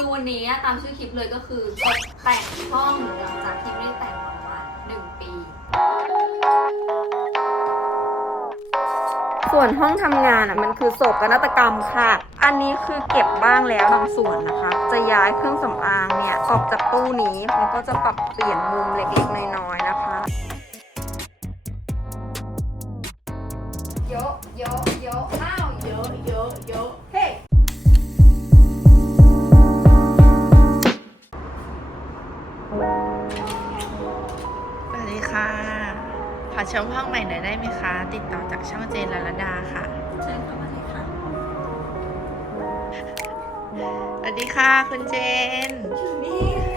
คือวันนี้ตามชื่อคลิปเลยก็คือตกแต่งห้องหลังจากที่ไม่ได้แต่งประมาณหนึ่งปี ส่วนห้องทำงานอะมันคือโศกนาฏกรรมค่ะ อันนี้คือเก็บบ้างแล้วบางส่วนนะคะ จะย้ายเครื่องสำอางเนี่ยออกจากตู้นี้แล้วก็จะปรับเปลี่ยนมุมเล็กๆน้อยๆนะคะเยอะเยอะเยอะอ้าวเย ชมห้องใหม่หน่อยได้ไหมคะ ติดต่อจากช่องเจนลลดาค่ะเชิญเข้ามาเลยค่ะสวัสดีค่ะคุณเจนนี่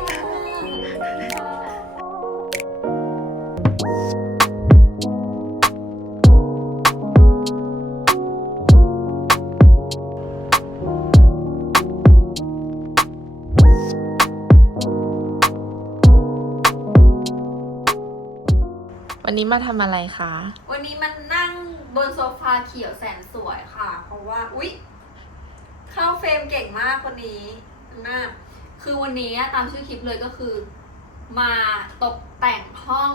วันนี้มาทำอะไรคะ วันนี้มันนั่งบนโซฟาเขียวแสนสวยค่ะ เพราะว่า อุ๊ย เข้าเฟรมเก่งมากคนนี้น่าคือวันนี้ตามชื่อคลิปเลยก็คือ มาตกแต่งห้อง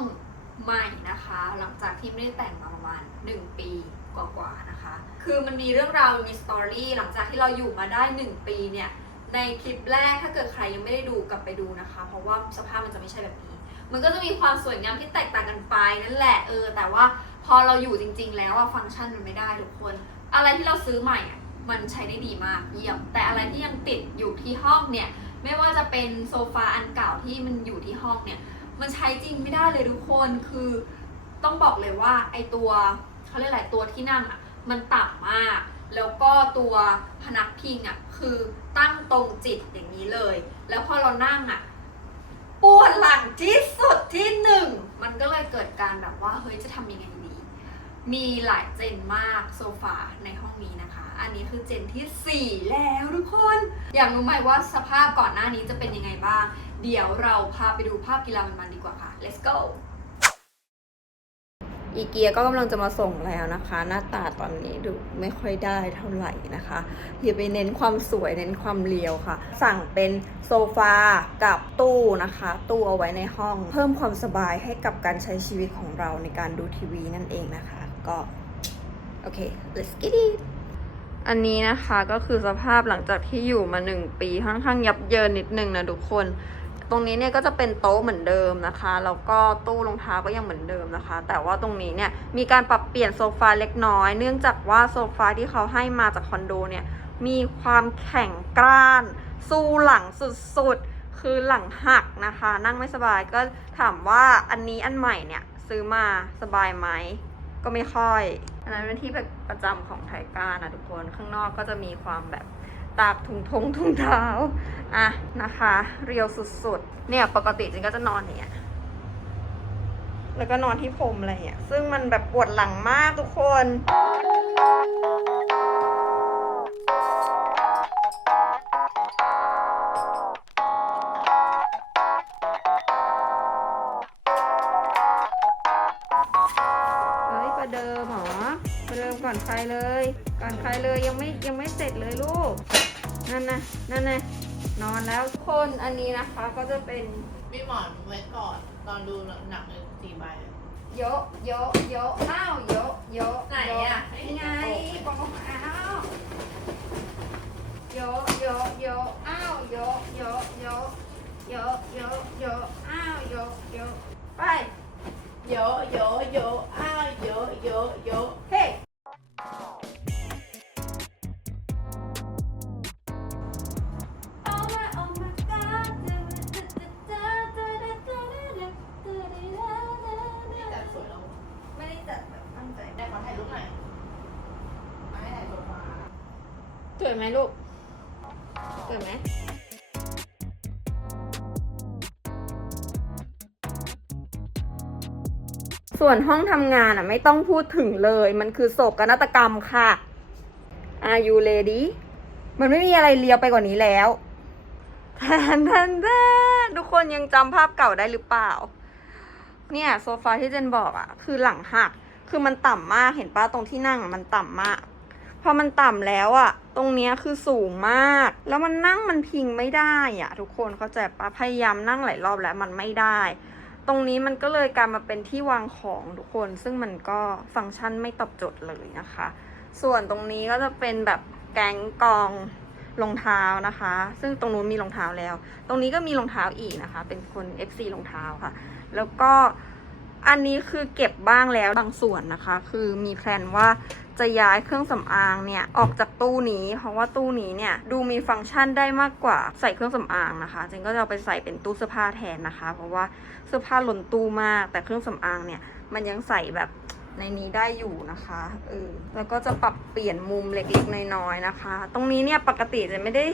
ใหม่นะคะ หลังจากที่ไม่ได้แต่งมาประมาณหนึ่งปีกว่าๆนะคะ คือมันมีเรื่องราวมีสตอรี่หลังจากที่เราอยู่มาได้หนึ่งปีเนี่ย ในคลิปแรกถ้าเกิดใครยังไม่ได้ดูกลับไปดูนะคะ เพราะว่าสภาพมันจะไม่ใช่แบบนี้ มันก็จะมีความสวยงามที่แตกต่างกันไปนั่นแหละเออ แต่ว่าพอเราอยู่จริง ๆ แล้วอะฟังก์ชันมันไม่ได้ทุกคน อะไรที่เราซื้อใหม่อะมันใช้ได้ดีมากเยี่ยม แต่อะไรที่ยังติดอยู่ที่ห้องเนี่ย ไม่ว่าจะเป็นโซฟาอันเก่าที่มันอยู่ที่ห้องเนี่ย มันใช้จริงไม่ได้เลยทุกคนคือต้องบอกเลยว่าไอตัวเขาเรียกอะไรตัวที่นั่งอะมันต่ำมาก แล้วก็ตัวพนักพิงอะคือตั้งตรงจิตอย่างนี้เลย แล้วพอเรานั่งอะ วดหลังที่สุดที่หนึ่งมันก็เลยเกิดการแบบว่าเฮ้ยจะทำยังไงดี มีหลายเจนมากโซฟาในห้องนี้นะคะ อันนี้คือเจนที่ 4 แล้วทุกคน อยากรู้ไหมว่าสภาพก่อนหน้านี้จะเป็นยังไงบ้าง เดี๋ยวเราพาไปดูภาพกีฬามันๆดีกว่าค่ะ let's go อีเกียก็กำลังจะมาส่งแล้วนะคะ หน้าตาตอนนี้ดูไม่ค่อยได้เท่าไหร่นะคะอย่าไปเน้นความสวยเน้นความเรียวค่ะ สั่งเป็นโซฟากับตู้นะคะ ตู้เอาไว้ในห้อง เพิ่มความสบายให้กับการใช้ชีวิตของเราในการดูทีวีนั่นเองนะคะ ก็โอเค let's get it อันนี้นะคะก็คือสภาพหลังจากที่อยู่มาหนึ่งปีค่อนข้างยับเยินนิดนึงนะทุกคน ตรงนี้เนี่ยก็จะเป็นโต๊ะเหมือนเดิมนะคะแล้วก็ตู้รองเท้าก็ยังเหมือนเดิมนะคะ แต่ว่าตรงนี้เนี่ยมีการปรับเปลี่ยนโซฟาเล็กน้อย เนื่องจากว่าโซฟาที่เขาให้มาจากคอนโดเนี่ยมีความแข็งกร้าน สู้หลังสุดๆ คือหลังหักนะคะ นั่งไม่สบายก็ถามว่าอันนี้อันใหม่เนี่ยซื้อมาสบายไหมก็ไม่ค่อย อันนั้นเป็นที่ประจำของไทก้านะทุกคนข้างนอกก็จะมีความแบบ ตากถุงทงถุงเท้าอะนะคะ เรียวสุดๆ เนี่ยปกติจริงก็จะนอนเนี่ย แล้วก็นอนที่พรมอะไรเงี้ยซึ่งมันแบบปวดหลังมากทุกคน เดิมหรอประเดิมก่อนใครเลย ก่อนใครเลยยังไม่ยังไม่เสร็จเลยลูก นั่นนะนั่นนะนอนแล้วทุกคนอันนี้นะคะก็จะเป็นมีหมอนไว้ก่อนตอนดูหนังสี่ใบโยะโยะโยะอ้าวโยะโยะไหนอะไงปองอ้าวโยะโยะโยะอ้าวโยะโยะโยะโยะโยะโยะอ้าวโยะโยะไปโยโยโยอ้าวโย โยโยเฮ้โอ้ ส่วนห้องทำงานอะไม่ต้องพูดถึงเลย มันคือโศกนาฏกรรมค่ะ Are you ready มันไม่มีอะไรเลียวไปกว่านี้แล้วแทนแทนแทนทุกคนยังจำภาพเก่าได้หรือเปล่า เนี่ยโซฟาที่เจนบอกอะ คือหลังหัก คือมันต่ำมากเห็นป้าตรงที่นั่งมันต่ำมาก พอมันต่ำแล้วอะ ตรงเนี้ยคือสูงมาก แล้วมันนั่งมันพิงไม่ได้อะ ทุกคนเข้าใจปะพยายามนั่งหลายรอบแล้วมันไม่ได้ ตรงนี้มันก็เลยกลายมาเป็นที่วางของทุกคน ซึ่งมันก็ฟังก์ชันไม่ตอบโจทย์เลยนะคะ ส่วนตรงนี้ก็จะเป็นแบบแกงกองรองเท้านะคะ ซึ่งตรงนู้นมีรองเท้าแล้ว ตรงนี้ก็มีรองเท้าอีกนะคะ เป็นคน FC รองเท้าค่ะ แล้วก็อันนี้คือเก็บบ้างแล้วบางส่วนนะคะ คือมีแพลนว่า จะย้ายเครื่องสำอางเนี่ยออกจากตู้นี้ เพราะว่าตู้นี้เนี่ยดูมีฟังก์ชันได้มากกว่าใส่เครื่องสำอางนะคะเจนก็จะเอาไปใส่เป็นตู้เสื้อผ้าแทนนะคะ เพราะว่าเสื้อผ้าล้นตู้มาก แต่เครื่องสำอางเนี่ยมันยังใส่แบบในนี้ได้อยู่นะคะเออแล้วก็จะปรับเปลี่ยนมุมเล็กๆน้อยๆนะคะ ตรงนี้เนี่ยปกติจะไม่ได้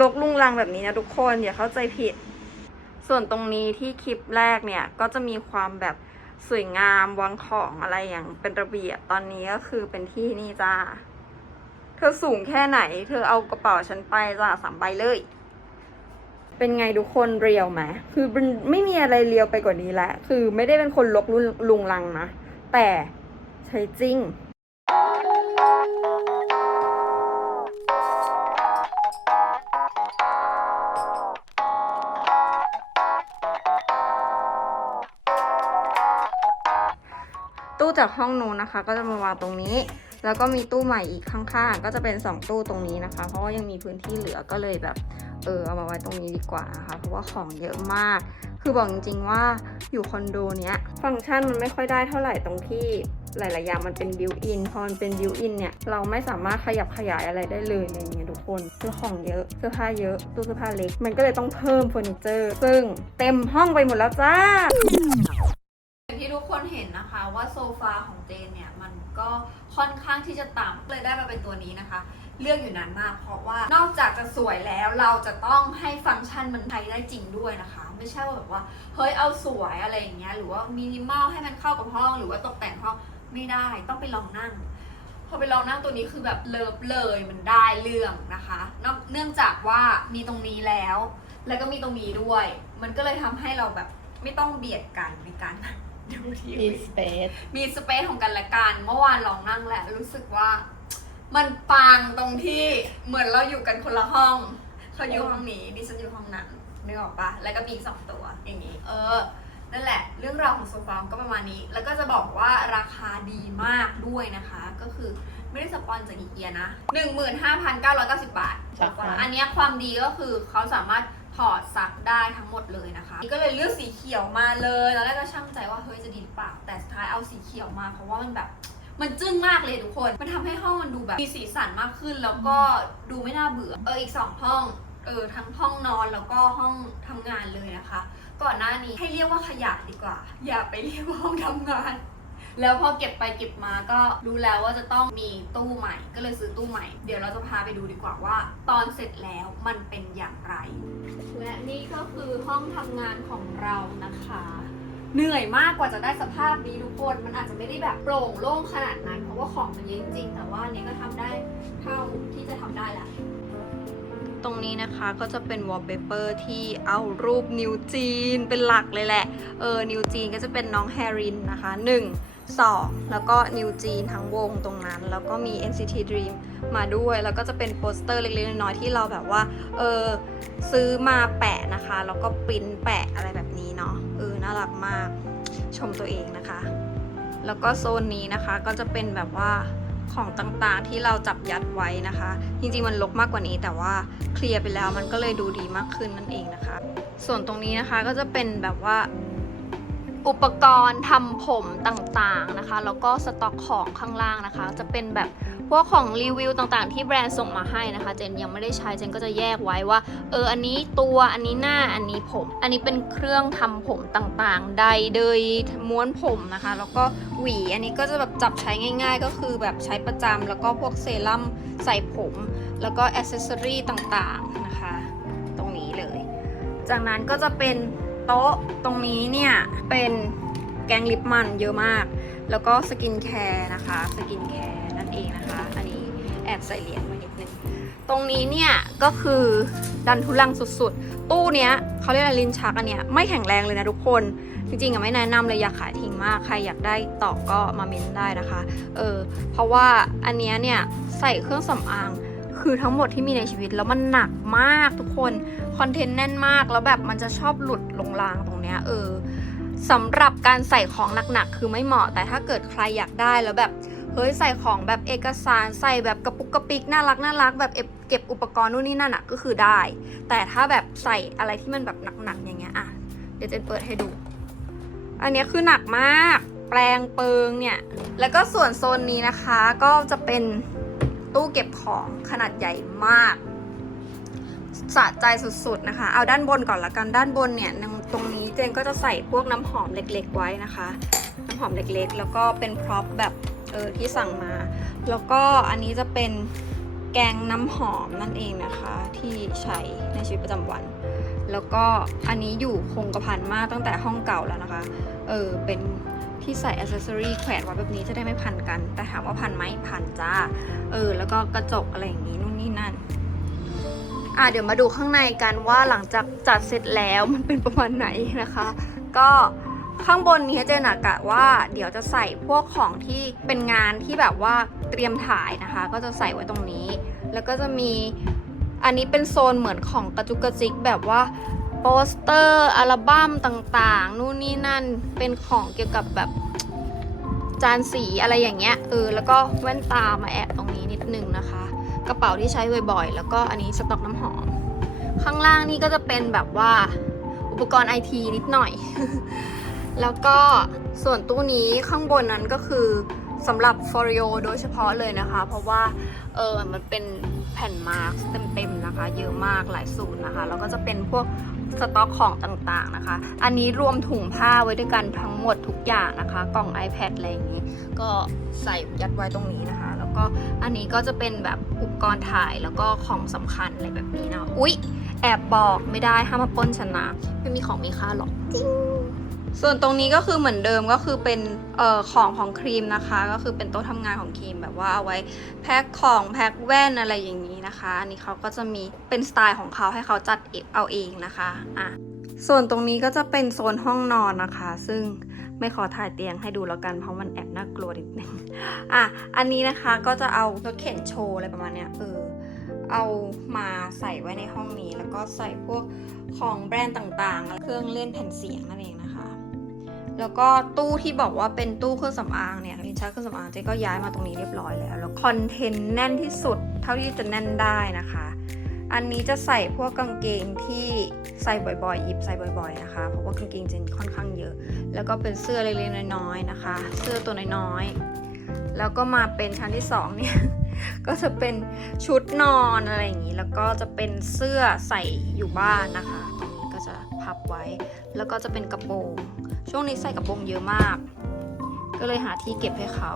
ลกลุงลังแบบนี้นะทุกคนอย่าเข้าใจผิด ส่วนตรงนี้ที่คลิปแรกเนี่ยก็จะมีความแบบ สวยงามวางของอะไรอย่างเป็นระเบียบตอนนี้ก็คือเป็นที่นี่จ้า เธอสูงแค่ไหน เธอเอากระเป๋าฉันไปจ้าสามใบเลย เป็นไงทุกคนเรียวไหมคือไม่มีอะไรเรียวไปกว่านี้แล้วคือไม่ได้เป็นคนลกลุลุงลังนะ แต่ใช้จริง ตู้จากห้องนู้นนะคะ ก็จะมาวางตรงนี้ แล้วก็มีตู้ใหม่อีกข้างๆ ก็จะเป็น 2 ตู้ตรงนี้นะคะ เพราะว่ายังมีพื้นที่เหลือก็เลยแบบเออเอามาไว้ตรงนี้ดีกว่านะคะ เพราะว่าของเยอะมาก คือบอกจริงๆว่าอยู่คอนโดเนี้ยฟังก์ชันมันไม่ค่อยได้เท่าไหร่ตรงที่หลายๆอย่างมันเป็นบิวอินพอมันเป็นบิวอินเนี่ย เราไม่สามารถขยับขยายอะไรได้เลยในเนี้ยทุกคนคือของเยอะเสื้อผ้าเยอะตู้เสื้อผ้าเล็ก มันก็เลยต้องเพิ่มเฟอร์นิเจอร์ซึ่งเต็มห้องไปหมดแล้วจ้า อย่างที่ทุกคนเห็นนะคะว่าโซฟาของเจนเนี่ยมันก็ค่อนข้างที่จะต่ำเลยได้มาเป็นตัวนี้นะคะ เลือกอยู่นานมาก เพราะว่านอกจากจะสวยแล้วเราจะต้องให้ฟังก์ชันมันใช้ได้จริงด้วยนะคะ ไม่ใช่ว่าแบบว่าเฮ้ยเอาสวยอะไรอย่างเงี้ยหรือว่ามินิมอลให้มันเข้ากับห้อง หรือว่าตกแต่งห้องไม่ได้ต้องไปลองนั่งพอไปลองนั่งตัวนี้คือแบบเลิฟเลยมันได้เรื่องนะคะเนื่องจากว่ามีตรงนี้แล้ว แล้วก็มีตรงนี้ด้วย มันก็เลยทำให้เราแบบไม่ต้องเบียดกันในการ ดูทีมีวีสเปซมีสเปซของกันและกันเมื่อวานลองนั่งแล้วรู้สึกว่า มันปังตรงที่เหมือนเราอยู่กันคนละห้องเขาอยู่ห้องนี้ดิฉันอยู่ห้องนั้นนึกออกปะแล้วก็มีอีกสองตัวอย่างนี้ เออ นั่นแหละ เรื่องราวของโซฟาก็ประมาณนี้ แล้วก็จะบอกว่าราคาดีมากด้วยนะคะ ก็คือไม่ได้สปอนจากอีเกียนะ 15,990 บาทโซฟาอันเนี้ยความดีก็คือเขาสามารถ ถอดซักได้ทั้งหมดเลยนะคะที่ก็เลยเลือกสีเขียวมาเลยตอนแรกก็ช่างใจว่าเฮ้ยจะดีหรือเปล่าแต่สุดท้ายเอาสีเขียวมา เพราะว่ามันแบบมันจึ้งมากเลยทุกคน มันทำให้ห้องมันดูแบบมีสีสันมากขึ้น แล้วก็ดูไม่น่าเบื่อ เอออีกสองห้อง เออทั้งห้องนอนแล้วก็ห้องทำงานเลยนะคะ ก่อนหน้านี้ให้เรียกว่าขยะดีกว่า อย่าไปเรียกว่าห้องทำงาน แล้วพอเก็บไปเก็บมาก็รู้แล้วว่าจะต้องมีตู้ใหม่ ก็เลยซื้อตู้ใหม่ เดี๋ยวเราจะพาไปดูดีกว่าว่า ตอนเสร็จแล้วมันเป็นอย่างไร และนี่ก็คือห้องทำงานของเรานะคะ เหนื่อยมากกว่าจะได้สภาพนี้ทุกคนมันอาจจะไม่ได้แบบโปร่งโล่งขนาดนั้น เพราะว่าของมันเยอะจริงๆแต่ว่าอันนี้ก็ทำได้เท่าที่จะทำได้แหละตรงนี้นะคะก็จะเป็นวอลเปเปอร์ที่เอารูปนิวจีนเป็นหลักเลยแหละ เออ นิวจีนก็จะเป็นน้องแฮรินนะคะ1 2 แล้วก็นิวจีนทั้งวงตรงนั้น แล้วก็มี NCT Dream มาด้วย แล้วก็จะเป็นโปสเตอร์เล็กๆน้อยๆที่เราแบบว่า เออ ซื้อมาแปะนะคะ แล้วก็ปริ้นแปะอะไรแบบนี้เนาะ เออ น่ารักมาก ชมตัวเองนะคะ แล้วก็โซนนี้นะคะก็จะเป็นแบบว่าของต่างๆที่เราจับยัดไว้นะคะ จริงๆมันลกมากกว่านี้แต่ว่าเคลียร์ไปแล้วมันก็เลยดูดีมากขึ้นนั่นเองนะคะ ส่วนตรงนี้นะคะก็จะเป็นแบบว่า อุปกรณ์ทำผมต่างๆนะคะ แล้วก็สต็อกของข้างล่างนะคะ จะเป็นแบบพวกของรีวิวต่างๆ ที่แบรนด์ส่งมาให้นะคะ เจนยังไม่ได้ใช้เจนก็จะแยกไว้ว่า เออ อันนี้ตัว อันนี้หน้า อันนี้ผม อันนี้เป็นเครื่องทำผมต่างๆ ใดเดยม้วนผมนะคะ แล้วก็หวี อันนี้ก็จะแบบจับใช้ง่าย ๆ ก็คือแบบใช้ประจำแล้วก็พวกเซรั่มใส่ผม แล้วก็อ c เซสซอรี่ต่างๆนะคะ ตรงนี้เลย จากนั้นก็จะเป็น โต๊ะตรงนี้เนี่ย เป็นแกงลิปมันเยอะมาก แล้วก็สกินแคร์นะคะ สกินแคร์นั่นเองนะคะ อันนี้แอบใส่เหรียญไว้นิดนึง ตรงนี้เนี่ย ก็คือดันทุลังสุดๆ ตู้เนี้ยเขาเรียกอะไรลินชักอันเนี้ยไม่แข็งแรงเลยนะทุกคน จริงๆอะไม่แนะนำเลยอยากขายทิ้งมาก ใครอยากได้ต่อก็มาเม้นได้นะคะ เออ เพราะว่าอันเนี้ยเนี่ยใส่เครื่องสำอาง คือทั้งหมดที่มีในชีวิตแล้วมันหนักมากทุกคน คอนเทนต์แน่นมากแล้วแบบมันจะชอบหลุดลงรางตรงเนี้ยเออสำหรับการใส่ของหนักๆคือไม่เหมาะ แต่ถ้าเกิดใครอยากได้แล้วแบบเฮ้ยใส่ของแบบเอกสารใส่แบบกระปุกกระปิกน่ารักน่ารักแบบเก็บเก็บอุปกรณ์นู่นนี่นั่นอะก็คือได้ แต่ถ้าแบบใส่อะไรที่มันแบบหนักๆอย่างเงี้ยอะเดี๋ยวเจนเปิดให้ดู อันเนี้ยคือหนักมาก แปลงเปิงเนี่ย แล้วก็ส่วนโซนนี้นะคะก็จะเป็น ตู้เก็บของขนาดใหญ่มากสะใจสุดๆนะคะ เอาด้านบนก่อนละกัน ด้านบนเนี่ย ตรงนี้เจนก็จะใส่พวกน้ำหอมเล็กๆไว้นะคะ น้ำหอมเล็กๆ แล้วก็เป็นพร็อพแบบเออที่สั่งมา แล้วก็อันนี้จะเป็นแกงน้ำหอมนั่นเองนะคะ ที่ใช้ในชีวิตประจำวัน แล้วก็อันนี้อยู่คงกระพันมากตั้งแต่ห้องเก่าแล้วนะคะ เออเป็น ที่ใส่อ c เซสซอรีแขวนไว้แบบนี้จะได้ไม่พันกัน แต่ถามว่าพันไหมพันจ้า เออ แล้วก็กระจกอะไรอย่างนี้นู่นนี่นั่น อะเดี๋ยวมาดูข้างในกันว่าหลังจากจัดเสร็จแล้วมันเป็นประมาณไหนนะคะ ก็ข้างบนนี้เจนกะว่าเดี๋ยวจะใส่พวกของที่เป็นงานที่แบบว่าเตรียมถ่ายนะคะ ก็จะใส่ไว้ตรงนี้ แล้วก็จะมีอันนี้เป็นโซนเหมือนของกระจุกกระจิกแบบว่า โปสเตอร์อัลบั้มต่างๆ นู่นนี่นั่นเป็นของเกี่ยวกับแบบจานสีอะไรอย่างเงี้ยเออแล้วก็แว่นตามาแอบตรงนี้นิดนึงนะคะ กระเป๋าที่ใช้บ่อยๆ แล้วก็อันนี้สต็อกน้ำหอม ข้างล่างนี่ก็จะเป็นแบบว่าอุปกรณ์ไอทีนิดหน่อย แล้วก็ส่วนตู้นี้ข้างบนนั้นก็คือสำหรับ f o r i o โดยเฉพาะเลยนะคะ เพราะว่าเออมันเป็นแผ่นมาร์กเต็มๆนะคะ เยอะมากหลายสูตรนะคะ แล้วก็จะเป็นพวก สต็อกของต่างๆนะคะ อันนี้รวมถุงผ้าไว้ด้วยกันทั้งหมดทุกอย่างนะคะ กล่อง iPad อะไรอย่างนี้ ก็ใส่ยัดไว้ตรงนี้นะคะ แล้วก็อันนี้ก็จะเป็นแบบอุปกรณ์ถ่ายแล้วก็ของสำคัญอะไรแบบนี้นะ อุ๊ย แอบบอกไม่ได้ห้ามมาป้นชนะ ไม่มีของมีค่าหรอกจริง ส่วนตรงนี้ก็คือเหมือนเดิมก็คือเป็นเอ่อของของครีมนะคะ ก็คือเป็นโต๊ะทำงานของครีมแบบว่าเอาไว้แพ็คของแพ็คแว่นอะไรอย่างนี้นะคะ อันนี้เขาก็จะมีเป็นสไตล์ของเขาให้เขาจัดเองเอาเองนะคะอะส่วนตรงนี้ก็จะเป็นโซนห้องนอนนะคะ ซึ่งไม่ขอถ่ายเตียงให้ดูแล้วกันเพราะมันแอบน่ากลัวนิดนึงอะอันนี้นะคะก็จะเอารถเข็นโชว์อะไรประมาณเนี้ยเออเอามาใส่ไว้ในห้องนี้ แล้วก็ใส่พวกของแบรนด์ต่างๆ เครื่องเล่นแผ่นเสียงนั่นเองนะคะ แล้วก็ตู้ที่บอกว่าเป็นตู้เครื่องสำอางเนี่ยลิ้นชักเครื่องสำอางเจ๊ก็ย้ายมาตรงนี้เรียบร้อยแล้ว แล้วคอนเทนต์แน่นที่สุดเท่าที่จะแน่นได้นะคะ อันนี้จะใส่พวกกางเกงที่ใส่บ่อยๆหยิบใส่บ่อย ๆนะคะ เพราะว่ากางเกงเจนค่อนข้างเยอะ แล้วก็เป็นเสื้อเล็กๆน้อยๆนะคะ เสื้อตัวน้อยๆ แล้วก็มาเป็นชั้นที่สองเนี่ยก็จะเป็นชุดนอนอะไรอย่างนี้ แล้วก็จะเป็นเสื้อใส่อยู่บ้านนะคะ ก็จะพับไว้ แล้วก็จะเป็นกระโปรง ช่วงนี้ใส่กระโปรงเยอะมาก ก็เลยหาที่เก็บให้เขา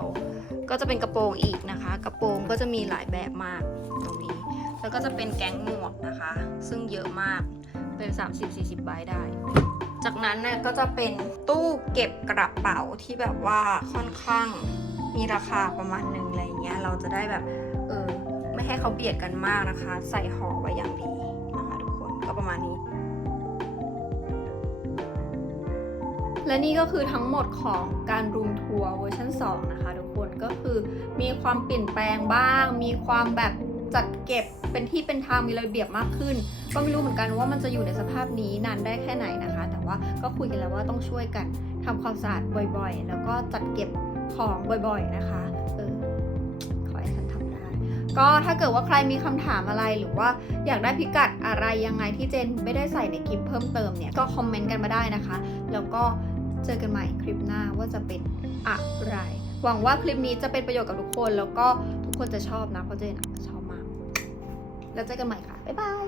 ก็จะเป็นกระโปรงอีกนะคะ กระโปรงก็จะมีหลายแบบมากตรงนี้ แล้วก็จะเป็นแก๊งหมวกนะคะ ซึ่งเยอะมากเป็น 30-40 ใบได้ จากนั้นเนี่ยก็จะเป็นตู้เก็บกระเป๋าที่แบบว่าค่อนข้างมีราคาประมาณหนึ่งอะไรเงี้ย เราจะได้แบบเออไม่ให้เขาเบียดกันมากนะคะ ใส่ห่อไว้อย่างดีนะคะทุกคนก็ประมาณนี้ และนี่ก็คือทั้งหมดของการรูมทัวร์เวอร์ชัน2 นะคะทุกคนก็คือมีความเปลี่ยนแปลงบ้าง มีความแบบจัดเก็บเป็นที่เป็นทางมีระเบียบมากขึ้น ก็ไม่รู้เหมือนกันว่ามันจะอยู่ในสภาพนี้นานได้แค่ไหนนะคะ แต่ว่าก็คุยกันแล้วว่าต้องช่วยกันทำความสะอาดบ่อยๆ แล้วก็จัดเก็บของบ่อยๆนะคะเออขอให้ฉันทำได้ ก็ถ้าเกิดว่าใครมีคำถามอะไรหรือว่าอยากได้พิกัดอะไรยังไงที่เจนไม่ได้ใส่ในคลิปเพิ่มเติมเนี่ยก็คอมเมนต์กันมาได้นะคะ แล้วก็ เจอกันใหม่คลิปหน้าว่าจะเป็นอะไร หวังว่าคลิปนี้จะเป็นประโยชน์กับทุกคน แล้วก็ทุกคนจะชอบนะเพราะเจนชอบมาก แล้วเจอกันใหม่ค่ะ บ๊ายบาย